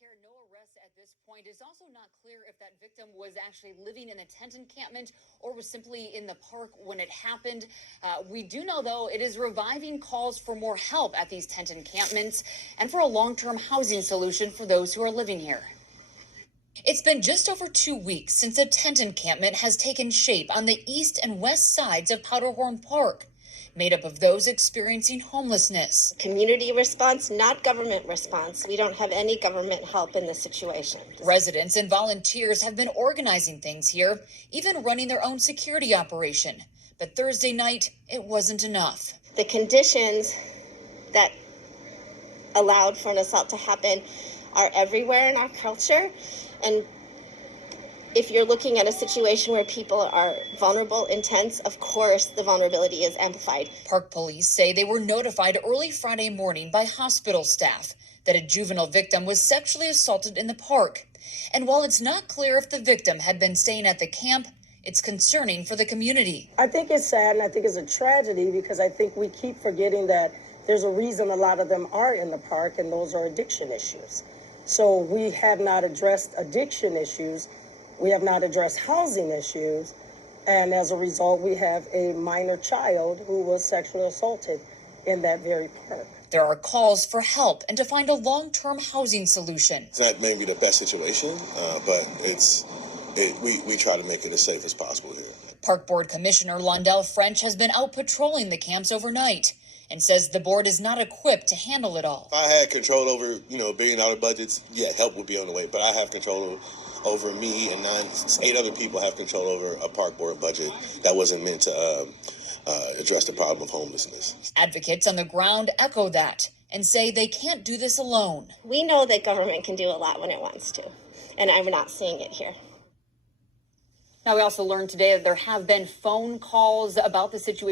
Karen, no arrests at this point. It's also not clear if that victim was actually living in a tent encampment or was simply in the park when it happened. We do know, though, it is reviving calls for more help at these tent encampments and for a long-term housing solution for those who are living here. It's been just over 2 weeks since a tent encampment has taken shape on the east and west sides of Powderhorn Park, made up of those experiencing homelessness. Community response, not government response. We don't have any government help in this situation. Residents and volunteers have been organizing things here, even running their own security operation. But Thursday night, it wasn't enough. The conditions that allowed for an assault to happen are everywhere in our culture. And if you're looking at a situation where people are vulnerable in tents, of course, the vulnerability is amplified. Park police say they were notified early Friday morning by hospital staff that a juvenile victim was sexually assaulted in the park. And while it's not clear if the victim had been staying at the camp, it's concerning for the community. I think it's sad and I think it's a tragedy because I think we keep forgetting that there's a reason a lot of them are in the park, and those are addiction issues. So we have not addressed addiction issues. We have not addressed housing issues, and as a result, we have a minor child who was sexually assaulted in that very park. There are calls for help and to find a long-term housing solution. It's not maybe the best situation, but we try to make it as safe as possible here. Park Board Commissioner Londell French has been out patrolling the camps overnight and says the board is not equipped to handle it all. If I had control over, billion-dollar budgets, yeah, help would be on the way, but I have control over me, and 8 other people have control over a park board budget that wasn't meant to address the problem of homelessness. Advocates on the ground echo that and say they can't do this alone. We know that government can do a lot when it wants to, and I'm not seeing it here. Now, we also learned today that there have been phone calls about the situation.